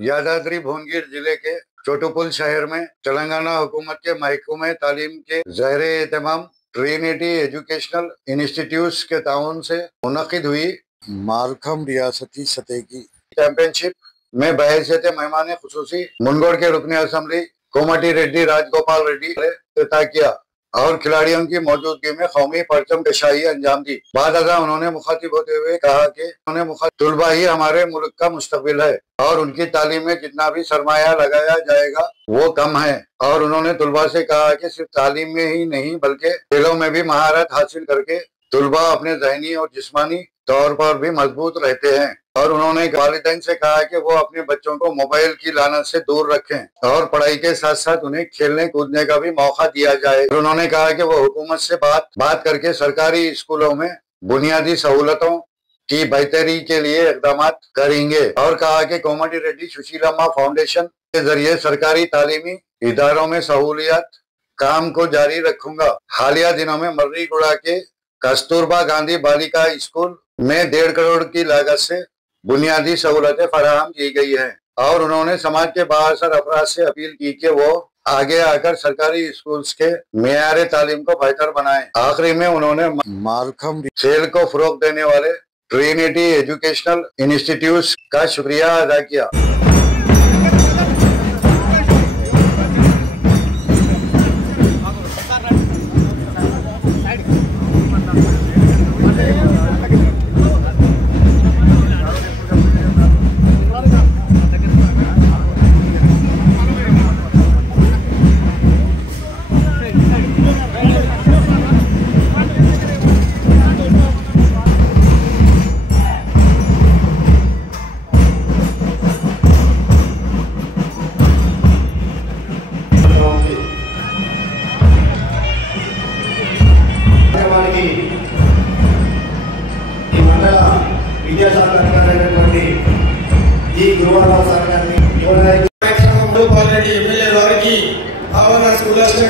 यादाद्री भुवनगिर जिले के चोटुपुल शहर में तेलंगाना हुकूमत के महकमे तालीम के ज़ेर-ए-एहतमाम ट्रिनिटी एजुकेशनल इंस्टीट्यूट्स के ताउन से मुनक़िद हुई मालखम रियासती सतह की चैंपियनशिप में बहैसियत मेहमान खुसूसी मुनगोड़ के रुकने असम्बली कोमटी रेड्डी राजगोपाल रेड्डी ने इफ्तिताह किया और खिलाड़ियों की मौजूदगी में कौमी परचम कशाई अंजाम दी। बाद अज़ा उन्होंने मुखातिब होते हुए कहा कि तुलबा ही हमारे मुल्क का मुस्तकबिल है और उनकी तालीम में जितना भी सरमाया लगाया जाएगा वो कम है। और उन्होंने तुलबा से कहा कि सिर्फ तालीम में ही नहीं बल्कि खेलों में भी महारत हासिल करके तुलबा अपने ज़हनी और जिस्मानी तौर पर भी मजबूत रहते हैं। और उन्होंने वालिदैन से कहा कि वो अपने बच्चों को मोबाइल की लानत से दूर रखें और पढ़ाई के साथ साथ उन्हें खेलने कूदने का भी मौका दिया जाए। उन्होंने कहा कि वो हुकूमत से बात करके सरकारी स्कूलों में बुनियादी सहूलतों की बेहतरी के लिए इकदाम करेंगे। और कहा कि कोमटी रेड्डी सुशीलाम्मा फाउंडेशन के जरिए सरकारी तालीमी इदारों में सहूलियत काम को जारी रखूंगा। हालिया दिनों में मर्रीगुड़ा के कस्तूरबा गांधी बालिका स्कूल में 1.5 करोड़ की लागत से बुनियादी सहूलतें फराहम की गई हैं। और उन्होंने समाज के बाअसर अफराद से अपील की कि वो आगे आकर सरकारी स्कूल्स के मेयार तालीम को बेहतर बनाएं। आखिरी में उन्होंने मालखम खेल को फरोग देने वाले ट्रिनिटी एजुकेशनल इंस्टीट्यूट्स का शुक्रिया अदा किया।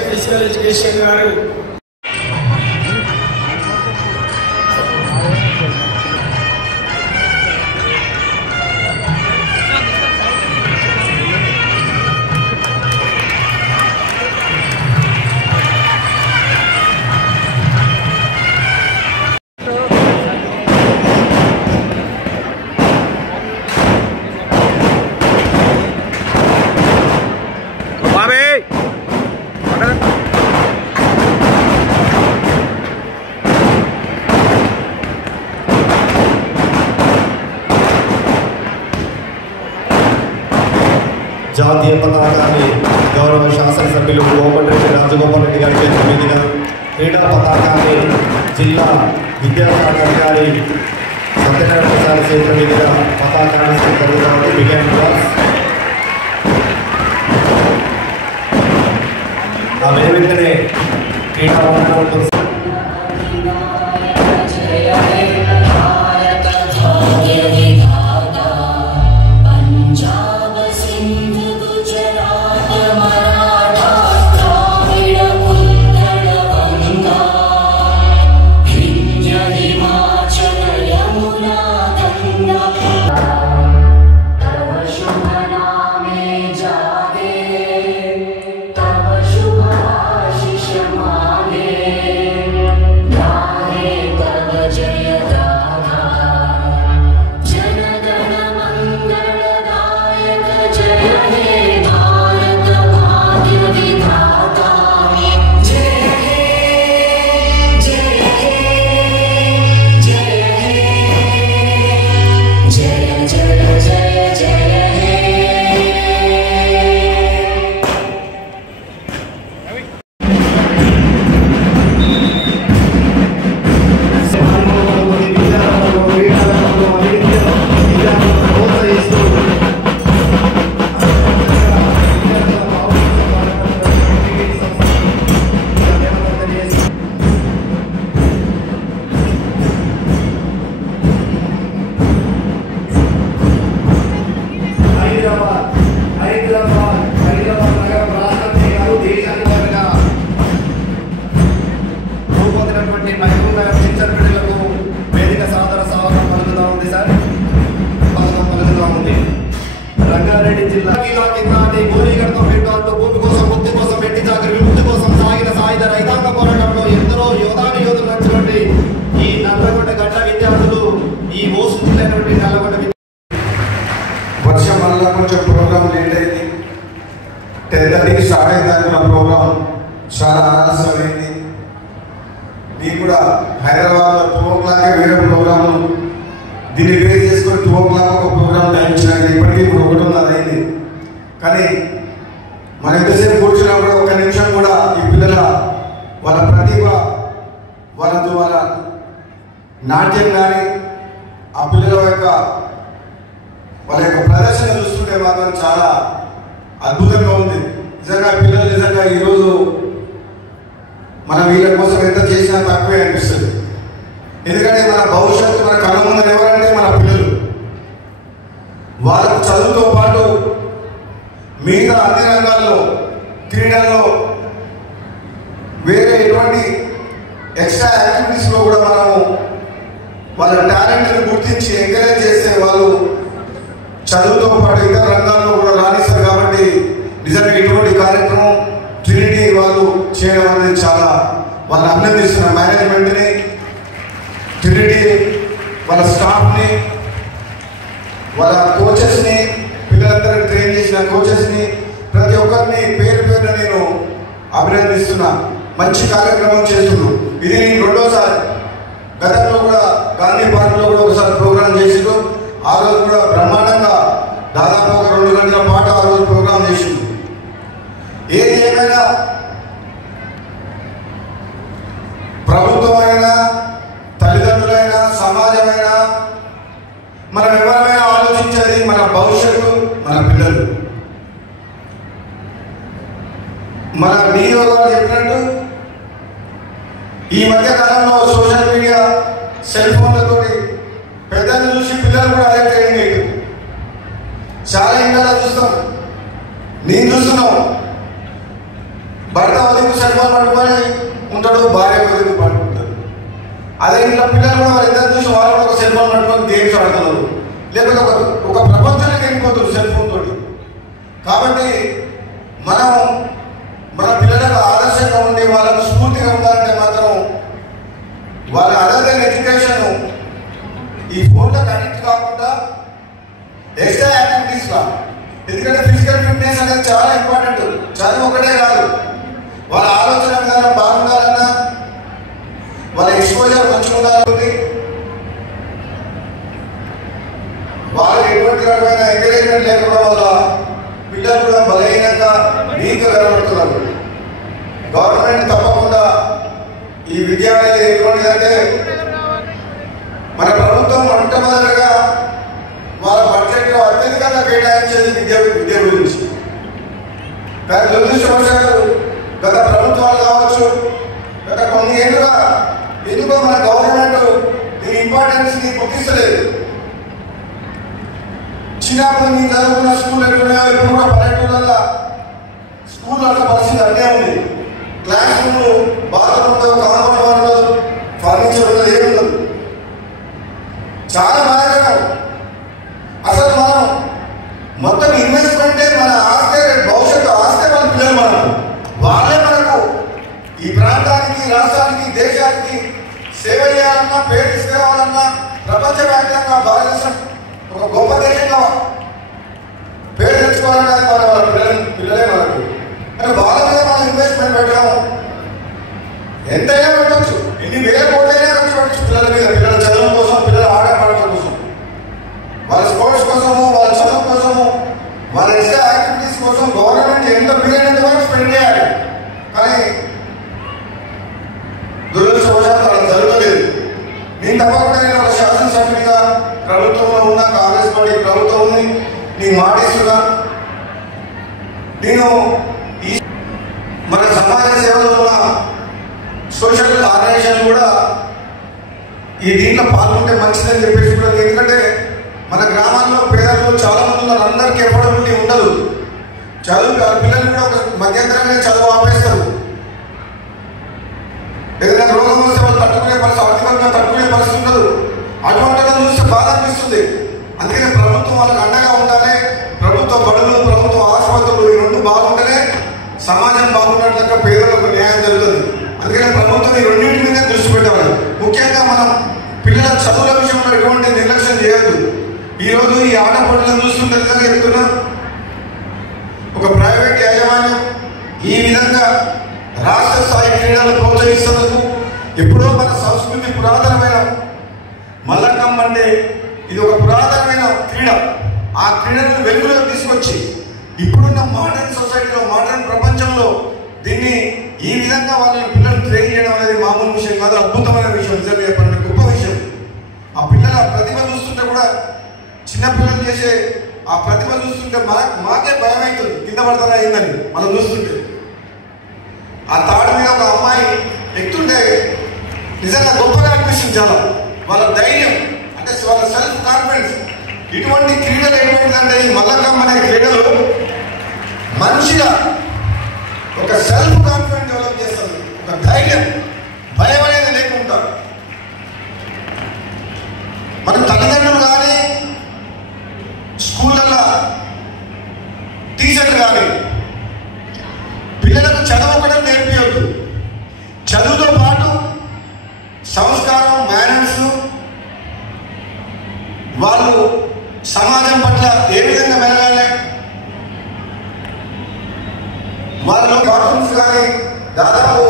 फिजिकल एजुकेशन జాతీయ పతాకాన్ని గౌరవ శాసనసభ్యులు కోమటిరెడ్డి రాజగోపాల్ రెడ్డి గారి చేతుల మీదుగా, క్రీడా పతాకాన్ని జిల్లా విద్యాశాఖ అధికారి సత్యనారాయణ ప్రసాద్ చేతుల మీదుగా పతాకాన్ని స్వీకరించడానికి బిగిన్ క్లాస్ ఆ వెంటనే క్రీడా మండలం రంగారెడ్డి 5 తారీఖున ప్రోగ్రాం చాలా ఆలస్యమైంది. నేను కూడా హైదరాబాద్లో 2 o'clock వేరే ప్రోగ్రాము దీన్ని బేస్ చేసుకొని 2 o'clock ఒక ప్రోగ్రామ్ టైం ఇచ్చినాక ఇప్పటికీ ఇప్పుడు 1:30 అయింది. కానీ మనం ఎంతసేపు కూర్చున్నా కూడా 1 నిమిషం కూడా ఈ పిల్లల వాళ్ళ ప్రతిభ వాళ్ళ నాట్యం కానీ ఆ పిల్లల వాళ్ళ యొక్క ప్రదర్శన చూస్తుంటే మాత్రం చాలా అద్భుతంగా ఉంది. నిజంగా పిల్లలు నిజంగా ఈరోజు మనం వీళ్ళ కోసం ఎంత చేసినా తక్కువే అనిపిస్తుంది. ఎందుకంటే మన భవిష్యత్తు మన కళ్ళ ముందర ఎవరంటే మన పిల్లలు. వాళ్ళకు చదువుతో పాటు మిగతా అన్ని రంగాల్లో క్రీడల్లో వేరే ఎటువంటి ఎక్స్ట్రా యాక్టివిటీస్లో కూడా మనము వాళ్ళ టాలెంట్ని గుర్తించి ఎంకరేజ్ చేస్తే వాళ్ళు చదువుతో పాటు ఇతర రంగాల్లో కూడా రాణిస్తారు. కాబట్టి నిజంగా ఇటువంటి కార్యక్రమం ట్రినిటీ వాళ్ళు చేయడం అనేది చాలా వాళ్ళు అభినందిస్తున్న మేనేజ్మెంట్ని, ట్రినిటీ వాళ్ళ స్టాఫ్ని, వాళ్ళ కోచెస్ని, పిల్లలందరినీ ట్రైన్ చేసిన కోచెస్ని, ప్రతి ఒక్కరిని పేరు పేరున నేను అభినందిస్తున్నా. మంచి కార్యక్రమం చేస్తున్నాం. ఇది నేను 2వ సారి. గతంలో కూడా గాంధీ పార్క్లో కూడా ఒకసారి ప్రోగ్రాం చేసిండు. ఆ రోజు కూడా బ్రహ్మాండంగా దాదాపు ఒక 2 గంటల పాటు ఆ రోజు ప్రోగ్రాం చేసిండు. ఏది ఏమైనా ప్రభుత్వమైనా తల్లిదండ్రులైనా సమాజమైనా మనం ఎవరైనా ఆలోచించేది మన భవిష్యత్తు, మన పిల్లలు. మన డిఓ గారు చెప్పినట్టు ఈ మధ్య కాలంలో సోషల్ మీడియా సెల్ ఫోన్లతో పెద్దలు చూసి పిల్లలు కూడా అదే ట్రైనింగ్ అయ్యారు. చాలా ఇంట్లో చూస్తాం, నేను చూస్తున్నాం. భర్త వదిలికి సెల్ ఫోన్ పట్టుకొని ఉంటాడు, భార్య వదిలికి పట్టుకుంటాడు. అదే ఇంట్లో పిల్లలు కూడా వాళ్ళు ఇద్దరు చూసి వాళ్ళు కూడా ఒక సెల్ ఫోన్ పట్టుకొని గేమ్స్ ఆడుతున్నారు, లేకపోతే ఒక ప్రపంచానికి వెళ్ళిపోతారు సెల్ ఫోన్ తోటి. కాబట్టి మనం మన పిల్లలకు ఆదర్శంగా ఉండి వాళ్ళకు స్ఫూర్తిగా ఉండాలంటే మాత్రం వాళ్ళ అదర్ ఎడ్యుకేషన్ ఈ ఫోన్లకు అడిక్ట్ కాకుండా ఎక్స్ట్రా యాక్టివిటీస్గా, ఎందుకంటే ఫిజికల్ ఫిట్నెస్ అనేది చాలా ఇంపార్టెంట్. చదువు ఒకటే కాదు, వాళ్ళ ఆలోచన విధానం బాగుండాలన్నా, వాళ్ళ ఎక్స్పోజర్ మంచిగా ఉండాలి, వాళ్ళకి ఎటువంటి రకమైన ఎంకరేజ్మెంట్ లేకుండా వల్ల పిల్లలు కూడా బలహీనంగా వీక్గా కనబడుతున్నారు. గవర్నమెంట్ తప్పకుండా ఈ విద్యాలయాలు ఎటువంటిదంటే మన ప్రభుత్వం మొట్టమొదటిగా వాళ్ళ బడ్జెట్లో అత్యధికంగా కేటాయించేది విద్య గురించి. కానీ దురదృష్టవశాలు గత ప్రభుత్వాలు కావచ్చు, గత కొన్ని ఏళ్ళుగా ఎందుకో మన గవర్నమెంట్ దీని ఇంపార్టెన్స్ని గుర్తిస్తలేదు. చిన్నప్పుడు నేను చదువుకున్న స్కూల్ ఎట్లున్నాయో ఇప్పుడు కూడా పల్లెటూళ్ళ స్కూల్ అట్లా పరిస్థితి అన్నీ ఉంది. క్లాస్ రూమ్లు, బాత్రూమ్తో, కాంపౌండ్ వాళ్ళు, ఫర్నిచర్ ఉన్నది ఏమి ఉండదు. చాలా బాధాకరం. అసలు మనం మొత్తం ఇన్వెస్ట్మెంటే మన ఆస్తే, భవిష్యత్తు ఆస్తే మన పిల్లలు వాళ్ళే మనకు ఈ ప్రాంతానికి, రాష్ట్రానికి, దేశానికి సేవ చేయాలన్నా, పేరు తీసుకురావాలన్నా, ప్రపంచవ్యాప్తంగా భారతదేశం ఒక గొప్ప దేశంగా పేరు తెచ్చుకోవాలన్నా వాళ్ళ పిల్లలే మనకు. కానీ వాళ్ళ మీద మనం ఇన్వెస్ట్మెంట్ పెట్టాము. ఎంతైనా పెట్టచ్చు, ఎన్ని వేల కోట్లైనా ఖర్చు పెట్టచ్చు పిల్లల మీద, పిల్లల చదువు కోసం, పిల్లల ఆటపాటల కోసం, వాళ్ళ స్పోర్ట్స్ కోసము, వాళ్ళ చదువు కోసము, వాళ్ళ ఎక్స్ట్రా యాక్టివిటీస్ కోసం గవర్నమెంట్ ఎంత వీలైనంత వరకు స్పెండ్ చేయాలి. కానీ దురదృష్టవశాత్తు అలా జరగలేదు. నేను తప్పకుండా నేను ఒక శాసనసభ్యుడిగా ప్రభుత్వంలో ఉన్న కాంగ్రెస్ పార్టీ ప్రభుత్వం ఉంది, నేను మాటిస్తున్నా. నేను ఈ మన సమాజ సేవలో ఉన్న సోషల్ ఆర్గనైజేషన్ కూడా ఈ దీంట్లో పాల్గొంటే మంచిదని చెప్పేసి కూడా, ఎందుకంటే మన గ్రామాల్లో పేదలు చాలా మంది ఉన్నారు, అందరికీ ఎఫోర్డబిలిటీ ఉండదు. చదువు పిల్లలు కూడా ఒక మధ్యంతరంగా చదువు ఆపేస్తారు. ఏదైనా రోగం వస్తే వాళ్ళు తట్టుకునే పరిస్థితి, ఆర్థికంగా తట్టుకునే పరిస్థితి ఉండదు. అటువంటి చూస్తే బాధ అనిపిస్తుంది. అందుకనే ప్రభుత్వం వాళ్ళకి అండగా ఉండాలి. ప్రభుత్వ బడులు, ప్రభుత్వ ఆసుపత్రులు ఈ రెండు బాగుంటేనే సమాజం బాగున్నట్లక పేదలకు న్యాయం జరుగుతుంది. అందుకనే ప్రభుత్వం ఈ రెండింటి మీద దృష్టి పెట్టాలి. ముఖ్యంగా మనం పిల్లల చదువుల విషయంలో ఎటువంటి నిర్లక్ష్యం చేయొద్దు. ఈరోజు ఈ ఆటపోటీలను చూస్తుంటే చెప్తున్నా, ఒక ప్రైవేట్ యాజమాన్యం రాష్ట్ర స్థాయి క్రీడలను ప్రోత్సహిస్తున్నందుకు ఎప్పుడో మన సంస్కృతి పురాతనమైన మల్లకం అంటే ఇది ఒక పురాతనమైన క్రీడ. ఆ క్రీడలను వెలుగులోకి తీసుకొచ్చి ఇప్పుడున్న మోడర్న్ సొసైటీలో మోడర్న్ ప్రపంచంలో దీన్ని ఈ విధంగా వాళ్ళని పిల్లలు ట్రైన్ చేయడం అనేది మామూలు విషయం కాదు, అద్భుతమైన విషయం. నిజంగా చెప్పండి, గొప్ప విషయం. ఆ పిల్లల ప్రతిభ చూస్తుంటే కూడా చిన్నపిల్లలు చేసే ఆ ప్రతిభ చూస్తుంటే మాకే భయం అవుతుంది, కింద పడతారా అయిందని మనం చూస్తుంటే. ఆ తాడు మీద ఒక అమ్మాయి ఎక్కుతుంటే నిజంగా గొప్పగా అనిపిస్తుంది. చాలా వాళ్ళ ధైర్యం అంటే వాళ్ళ సెల్ఫ్ కాన్ఫిడెన్స్. ఇటువంటి క్రీడలు ఎటువంటిదంటే ఈ మల్లకం అనే క్రీడలు మనిషిగా ఒక సెల్ఫ్ కాన్ఫిడెన్స్ డెవలప్ చేస్తుంది, ఒక ధైర్యం, భయం అనేది లేకుండా. మన తల్లిదండ్రులు కానీ స్కూళ్ళల్లో టీచర్లు కానీ పిల్లలకు చదవడం నేర్పించద్దు. చదువుతో పాటు సంస్కారం, మేనర్స్, వాళ్ళు సమాజం పట్ల ఏ విధంగా మెలగాలి, వాళ్ళు కార్టూన్స్ కానీ దాదాపు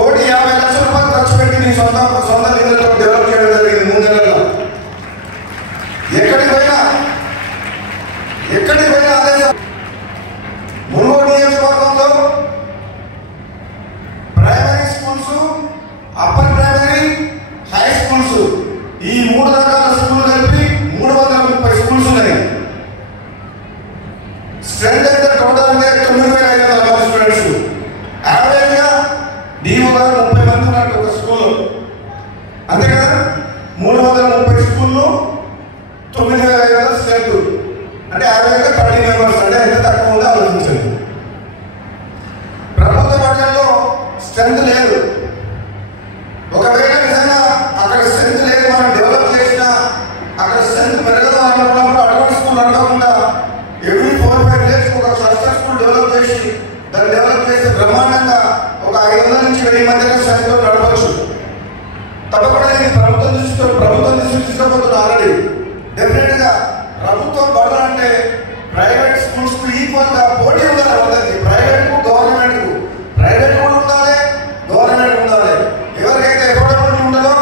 1,50,00,000 రూపాయలు ఖర్చు పెట్టి నీ సొంత నిధులతో డెవలప్ చేయడం జరిగింది 3 నెలల్లో. ఎక్కడికి పోయినా అదే. మునుగోడు నియోజకవర్గంలో primary schools, upper primary, high schools ఈ 3 రకాల స్కూల్ కలిపి 330 స్కూల్స్ ఉన్నాయి. స్ట్రెంత్ ఎంత టోటల్ అంటే 9,500 స్టూడెంట్స్. యావరేజ్ గా డిఓ గారు 30 మంది ఉన్నట్టు ఒక స్కూల్లో, అంతే కదా. 330 స్కూళ్ళు, 9,500 స్ట్రెంత్ అంటే యావరేజ్ గా 30 మెంబర్స్. అంటే ఎంత తక్కువ ఉందో ఆలోచించండి. ప్రభుత్వ బడ్జెట్లో స్ట్రెంత్ లేదు. ఒకవేళ నిజంగా అక్కడ స్ట్రెంత్ లేదు, మనం డెవలప్ చేసినా అక్కడ స్ట్రెంత్ పెరగదు అనుకున్నప్పుడు అటువంటి స్కూల్ అనుకోకుండా ఎవ్రీ 4-5 డేస్ ఒక సక్సెస్ స్కూల్ డెవలప్ చేసి దాన్ని డెవలప్ చేసి బ్రహ్మాండంగా ఒక 500 నుంచి 1000 మధ్య స్ట్రెంత్తో నడవచ్చు. తప్పకుండా ఇది ప్రభుత్వం దృష్టి తీసుకుపోతుంది. ఆల్రెడీ డెఫినెట్ గా ప్రభుత్వం బడులు అంటే ప్రైవేట్ స్కూల్స్ కు ఈక్వల్ గా పోటీ ఉండాలి. వాళ్ళకి ప్రైవేట్ కు గవర్నమెంట్ కు, ప్రైవేట్ కూడా ఉండాలి, గవర్నమెంట్ ఉండాలి. ఎవరికైతే అఫోర్డబిలిటీ ఉండదో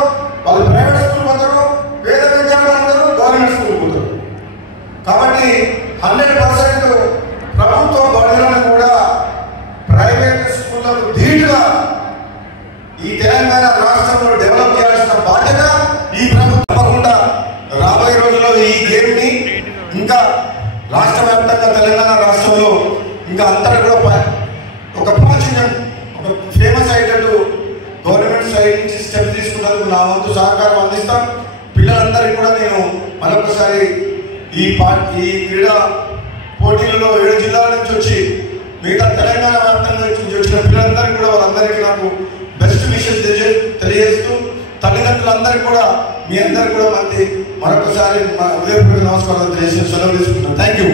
వాళ్ళు ప్రైవేట్ స్కూల్ పోతారు, పేద విద్యార్థులు అందరూ గవర్నమెంట్ స్కూల్ పోతారు. కాబట్టి 100% ప్రభుత్వ బడులను కూడా ప్రైవేట్ స్కూళ్లకు ధీటుగా ఈ తెలంగాణ రాష్ట్రంలో డెవలప్ చేయాల్సిన బాధ్యత ఈ ప్రభుత్వం. తప్పకుండా రాబోయే రోజుల్లో ఈ గేమ్ ని ఇంకా రాష్ట్ర వ్యాప్తంగా తెలంగాణ రాష్ట్రంలో ఇంకా అంతా కూడా ఒక ప్రాచుర్యం, ఒక ఫేమస్ అయ్యేటట్టు గవర్నమెంట్ సైడ్ నుంచి స్టెప్ తీసుకున్నందుకు నా వంతు సహకారం అందిస్తాం. పిల్లలందరికీ కూడా నేను మరొకసారి ఈ క్రీడా పోటీలలో 7 జిల్లాల నుంచి వచ్చి మిగతా తెలంగాణ వ్యాప్తంగా నుంచి వచ్చిన పిల్లలందరికీ కూడా వాళ్ళందరికీ నాకు బెస్ట్ విషెస్ తెలియజేస్తూ, తల్లిదండ్రులందరికీ కూడా మీ అందరికీ కూడా మరొకసారి ఉదయపూర్వక నమస్కారాలు తెలియజేస్తూ సెలవు తీసుకుంటున్నాను. Thank you.